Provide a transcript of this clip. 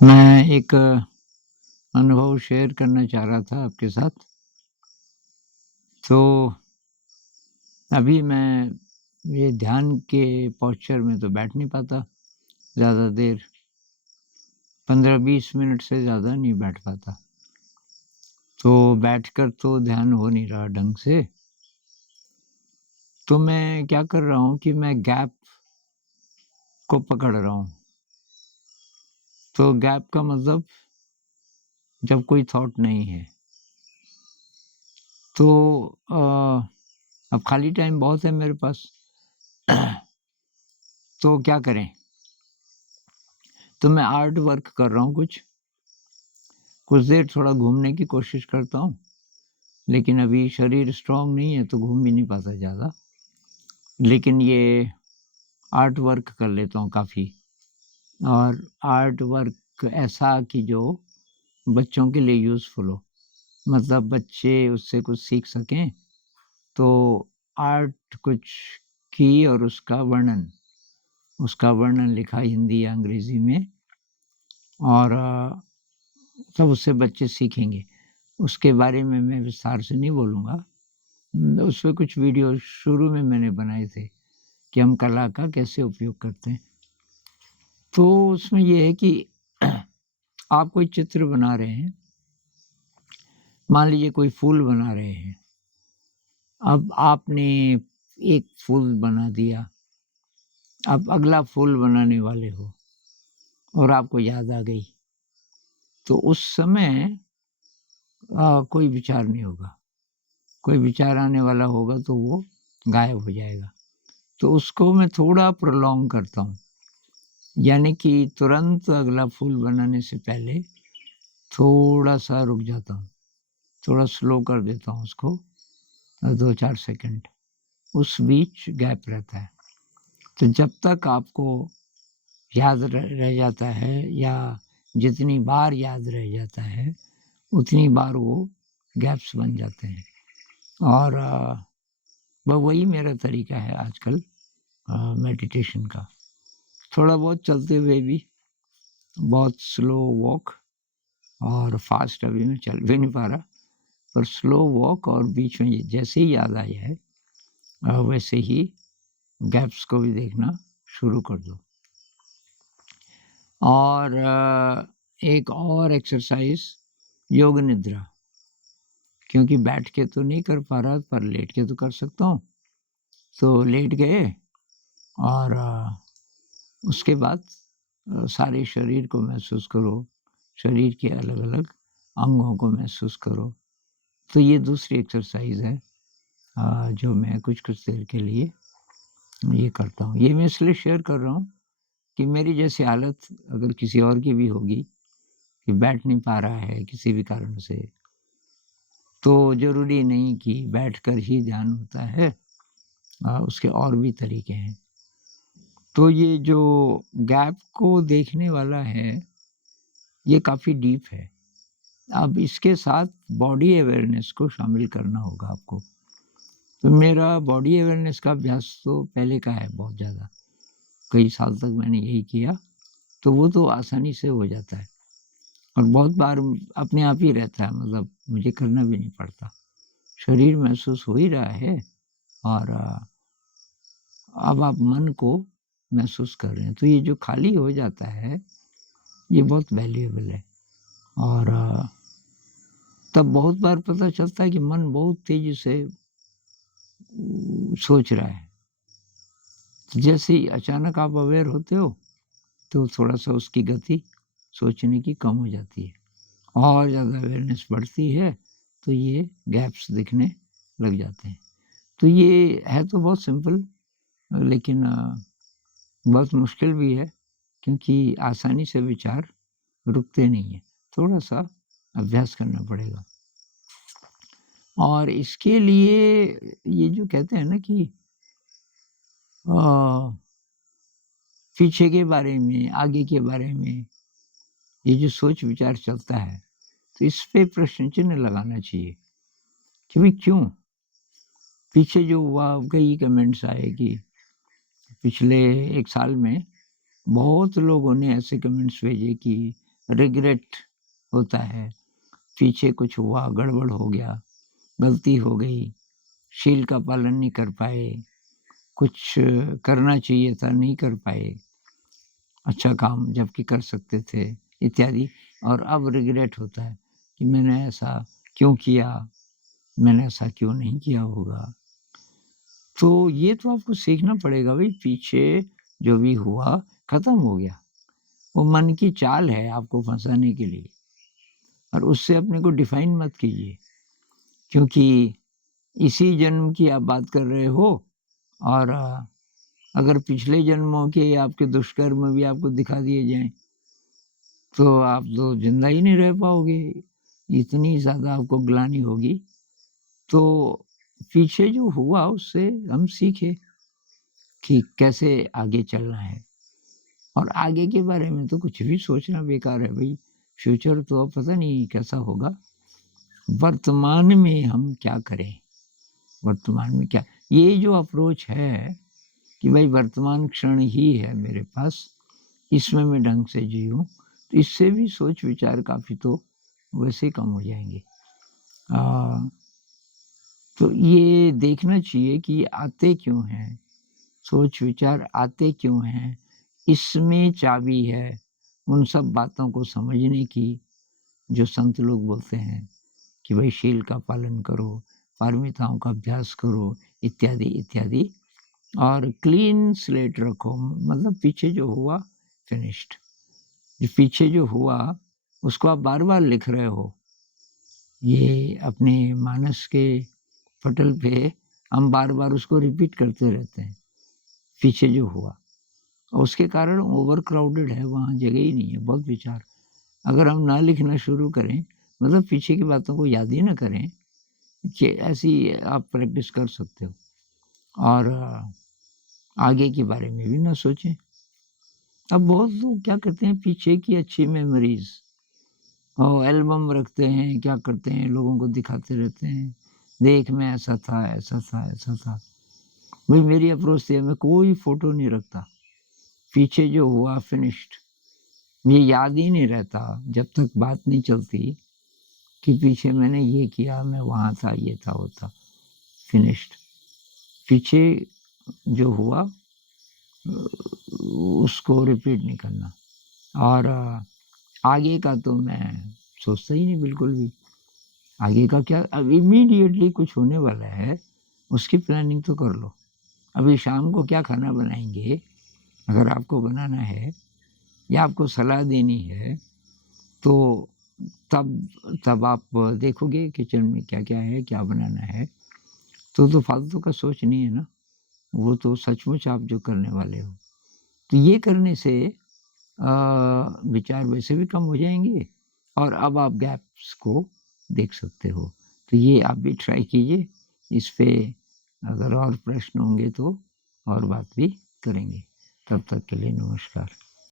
मैं एक अनुभव शेयर करना चाह रहा था आपके साथ। तो अभी मैं ये ध्यान के पोस्चर में तो बैठ नहीं पाता ज़्यादा देर, 15-20 मिनट से ज़्यादा नहीं बैठ पाता। तो बैठकर तो ध्यान हो नहीं रहा ढंग से। तो मैं क्या कर रहा हूँ कि मैं गैप को पकड़ रहा हूँ। तो गैप का मतलब जब कोई थॉट नहीं है। तो अब खाली टाइम बहुत है मेरे पास। तो क्या करें? तो मैं आर्ट वर्क कर रहा हूँ कुछ देर थोड़ा घूमने की कोशिश करता हूँ, लेकिन अभी शरीर स्ट्रॉन्ग नहीं है तो घूम भी नहीं पाता ज़्यादा। लेकिन ये आर्ट वर्क कर लेता हूँ काफ़ी, और आर्ट वर्क ऐसा कि जो बच्चों के लिए यूज़फुल हो, मतलब बच्चे उससे कुछ सीख सकें। तो आर्ट कुछ की और उसका वर्णन लिखा हिंदी या अंग्रेज़ी में, और तब उससे बच्चे सीखेंगे। उसके बारे में मैं विस्तार से नहीं बोलूँगा। उसमें कुछ वीडियो शुरू में मैंने बनाए थे कि हम कला का कैसे उपयोग करते हैं। तो उसमें ये है कि आप कोई चित्र बना रहे हैं, मान लीजिए कोई फूल बना रहे हैं। अब आपने एक फूल बना दिया, अब अगला फूल बनाने वाले हो और आपको याद आ गई, तो उस समय कोई विचार नहीं होगा। कोई विचार आने वाला होगा तो वो गायब हो जाएगा। तो उसको मैं थोड़ा प्रोलॉन्ग करता हूँ, यानी कि तुरंत अगला फूल बनाने से पहले थोड़ा-सा रुक जाता हूँ, थोड़ा स्लो कर देता हूँ उसको 2-4 सेकंड, उस बीच गैप रहता है। तो जब तक आपको याद रह जाता है, या जितनी बार याद रह जाता है, उतनी बार वो गैप्स बन जाते हैं। और वही मेरा तरीका है आजकल मेडिटेशन का। थोड़ा बहुत चलते हुए भी, बहुत स्लो वॉक, और फ़ास्ट अभी मैं चल भी नहीं पा रहा, पर स्लो वॉक, और बीच में जैसे ही याद आया है वैसे ही गैप्स को भी देखना शुरू कर दो। और एक और एक्सरसाइज़, योग निद्रा, क्योंकि बैठ के तो नहीं कर पा रहा पर लेट के तो कर सकता हूँ। तो लेट गए, और उसके बाद सारे शरीर को महसूस करो, शरीर के अलग-अलग अंगों को महसूस करो। तो ये दूसरी एक्सरसाइज़ है जो मैं कुछ-कुछ देर के लिए ये करता हूँ। ये मैं इसलिए शेयर कर रहा हूँ कि मेरी जैसी हालत अगर किसी और की भी होगी, कि बैठ नहीं पा रहा है किसी भी कारण से, तो ज़रूरी नहीं कि बैठकर ही ध्यान होता है, उसके और भी तरीके हैं। तो ये जो गैप को देखने वाला है, ये काफ़ी डीप है। अब इसके साथ बॉडी अवेयरनेस को शामिल करना होगा आपको। तो मेरा बॉडी अवेयरनेस का अभ्यास तो पहले का है बहुत ज़्यादा, कई साल तक मैंने यही किया, तो वो तो आसानी से हो जाता है, और बहुत बार अपने आप ही रहता है, मतलब मुझे करना भी नहीं पड़ता। शरीर महसूस हो ही रहा है, और अब आप मन को महसूस कर रहे हैं। तो ये जो खाली हो जाता है, ये बहुत वैल्यूएबल है, और तब बहुत बार पता चलता है कि मन बहुत तेज़ी से सोच रहा है। जैसे ही अचानक आप अवेयर होते हो, तो थोड़ा-सा उसकी गति सोचने की कम हो जाती है, और ज़्यादा अवेयरनेस बढ़ती है, तो ये गैप्स दिखने लग जाते हैं। तो ये है तो बहुत सिंपल, लेकिन बहुत मुश्किल भी है, क्योंकि आसानी से विचार रुकते नहीं हैं, थोड़ा-सा अभ्यास करना पड़ेगा। और इसके लिए ये जो कहते हैं ना कि अ, पीछे के बारे में, आगे के बारे में, ये जो सोच-विचार चलता है, तो इस पे प्रश्न चिन्ह लगाना चाहिए कि भई क्यों? पीछे जो हुआ, कई कमेंट्स आए कि पिछले 1 साल में बहुत लोगों ने ऐसे कमेंट्स भेजे कि रिग्रेट होता है, पीछे कुछ हुआ, गड़बड़ हो गया, गलती हो गई, शील का पालन नहीं कर पाए, कुछ करना चाहिए था नहीं कर पाए, अच्छा काम जबकि कर सकते थे इत्यादि। और अब रिग्रेट होता है कि मैंने ऐसा क्यों किया, मैंने ऐसा क्यों नहीं किया होगा। तो ये तो आपको सीखना पड़ेगा भई, पीछे जो भी हुआ खत्म हो गया। वो मन की चाल है आपको फँसाने के लिए, और उससे अपने को डिफाइन मत कीजिए, क्योंकि इसी जन्म की आप बात कर रहे हो, और अगर पिछले जन्मों के आपके दुष्कर्म भी आपको दिखा दिए जाएँ, तो आप तो ज़िंदा ही नहीं रह पाओगे, इतनी ज़्यादा आपको ग्लानि होगी। तो पीछे जो हुआ उससे हम सीखें कि कैसे आगे चलना है, और आगे के बारे में तो कुछ भी सोचना बेकार है भई, फ्यूचर तो अब पता नहीं कैसा होगा। वर्तमान में हम क्या करें, वर्तमान में क्या, ये जो अप्रोच है कि भाई वर्तमान क्षण ही है मेरे पास, इसमें मैं ढंग से जीऊँ, तो इससे भी सोच विचार काफ़ी तो वैसे ही कम हो जाएँगे। अ, तो ये देखना चाहिए कि ये आते क्यों हैं, सोच विचार आते क्यों हैं, इसमें चाबी है उन सब बातों को समझने की, जो संत लोग बोलते हैं कि भाई शील का पालन करो, पारमिताओं का अभ्यास करो, इत्यादि, इत्यादि। और क्लीन स्लेट रखो, मतलब पीछे जो हुआ फिनिश्ड। जो पीछे जो हुआ उसको आप बार-बार लिख रहे हो। ये अपने मानस के पटल पे हम बार-बार उसको रिपीट करते रहते हैं, पीछे जो हुआ। और उसके कारण ओवर क्राउडेड है, वहाँ जगह ही नहीं है, बहुत विचार। अगर हम ना लिखना शुरू करें, मतलब पीछे की बातों को याद ही ना करें, कि ऐसी आप प्रैक्टिस कर सकते हो, और आगे के बारे में भी ना सोचें। अब बहुत लोग क्या करते हैं, पीछे की अच्छी मेमोरीज़ और एल्बम रखते हैं, क्या करते हैं, लोगों को दिखाते रहते हैं, देख मैं ऐसा था, ऐसा था, ऐसा था। भाई मेरी अप्रोच से मैं कोई फ़ोटो नहीं रखता, पीछे जो हुआ फिनिश्ड। ये याद ही नहीं रहता जब तक बात नहीं चलती कि पीछे मैंने ये किया, मैं वहाँ था, ये था, वो था, फिनिश्ड। पीछे जो हुआ उसको रिपीट नहीं करना। और आगे का तो मैं सोचता ही नहीं बिल्कुल भी। आगे का क्या, अब इमीडिएटली कुछ होने वाला है, उसकी प्लानिंग तो कर लो। अभी शाम को क्या खाना बनाएँगे, अगर आपको बनाना है या आपको सलाह देनी है, तो तब तब आप देखोगे किचन में क्या-क्या है, क्या बनाना है। तो फालतू का सोच नहीं है ना, वो तो सचमुच आप जो करने वाले हो। तो ये करने से विचार वैसे भी कम हो जाएँगे, और अब आप गैप्स को देख सकते हो। तो ये आप भी ट्राई कीजिए। इस पे अगर और प्रश्न होंगे तो और बात भी करेंगे। तब तक के लिए नमस्कार।